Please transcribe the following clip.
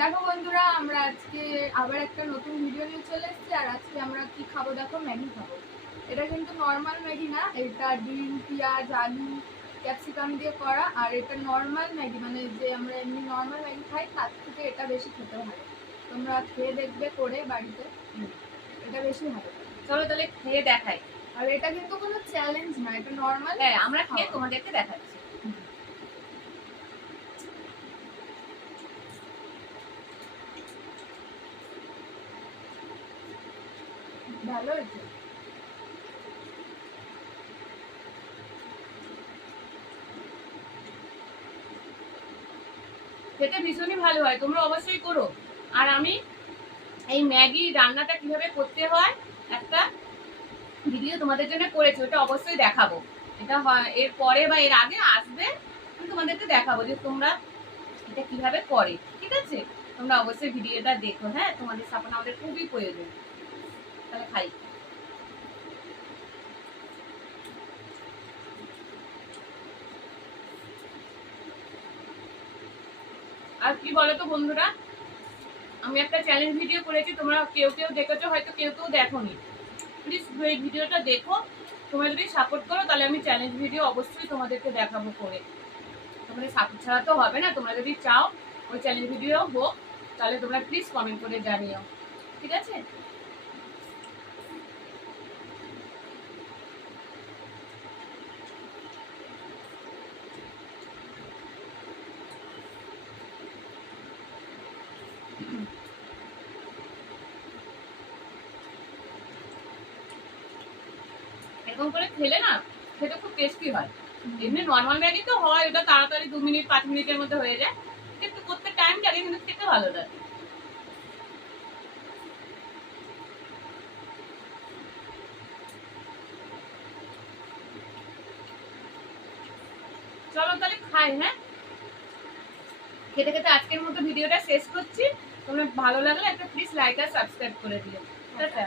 দেখো বন্ধুরা, আমরা আজকে আবার একটা নতুন ভিডিও নিয়ে চলে এসেছি। আর আজকে আমরা কি খাবো দেখো, ম্যাগি খাবো। এটা কিন্তু নর্মাল ম্যাগি না, এটা ডিম, পেঁয়াজ, আলু, ক্যাপসিকাম দিয়ে করা। আর এটা নর্মাল ম্যাগি, মানে যে আমরা এমনি নর্মাল ম্যাগি খাই তার থেকে এটা বেশি খেতে ভালো। তোমরা খেয়ে দেখবে করে বাড়িতে, এটা বেশি ভালো। চলো তাহলে খেয়ে দেখাই। আর এটা কিন্তু কোনো চ্যালেঞ্জ না, এটা নর্মাল। হ্যাঁ, আমরা খেয়ে তোমাদেরকে দেখাচ্ছি। ভালো হয়েছে। খেতে ভীষণই ভালো হয়, তোমরা অবশ্যই করো। আর আমি এই ম্যাগি রান্নাটা কিভাবে করতে হয় একটা ভিডিও তোমাদের জন্য করেছি, ওটা অবশ্যই দেখাবো। এটা এর পরে বা এর আগে আসবে, আমি তোমাদেরকে দেখাবো যে তোমরা এটা কিভাবে করে। ঠিক আছে, তোমরা অবশ্যই ভিডিওটা দেখো। হ্যাঁ, তোমাদের সাপোর্ট আমাদের খুবই প্রয়োজন। তাহলে খাই। আর কি বলতো বন্ধুরা, আমি একটা চ্যালেঞ্জ ভিডিও করেছি, তোমরা কেউ কেউ দেখেছো, হয়তো কেউ কেউ দেখোনি। প্লিজ এই ভিডিওটা দেখো। তোমরা যদি সাপোর্ট করো তাহলে আমি চ্যালেঞ্জ ভিডিও অবশ্যই তোমাদেরকে দেখাবো করে। তোমাদের সাপোর্ট ছাড়া তো হবে না। তোমরা যদি চাও ওই চ্যালেঞ্জ ভিডিও হোক, তাহলে তোমরা প্লিজ কমেন্ট করে জানিও। ঠিক আছে, এরকম করে খেলে না খেতে খুব টেস্টি হয়। এমনি নর্মাল ম্যাগি তো হয়, ওটা তাড়াতাড়ি 2 মিনিট 5 মিনিটের মধ্যে হয়ে যায়, কিন্তু করতে টাইম লাগে, কিন্তু খেতে ভালো লাগে। চলো তাহলে খাই। হ্যাঁ, খেতে খেতে আজকের মতো ভিডিওটা শেষ করছি। তোমরা ভালো লাগলে একটা প্লিজ লাইক আর সাবস্ক্রাইব করে দিও। টাটা।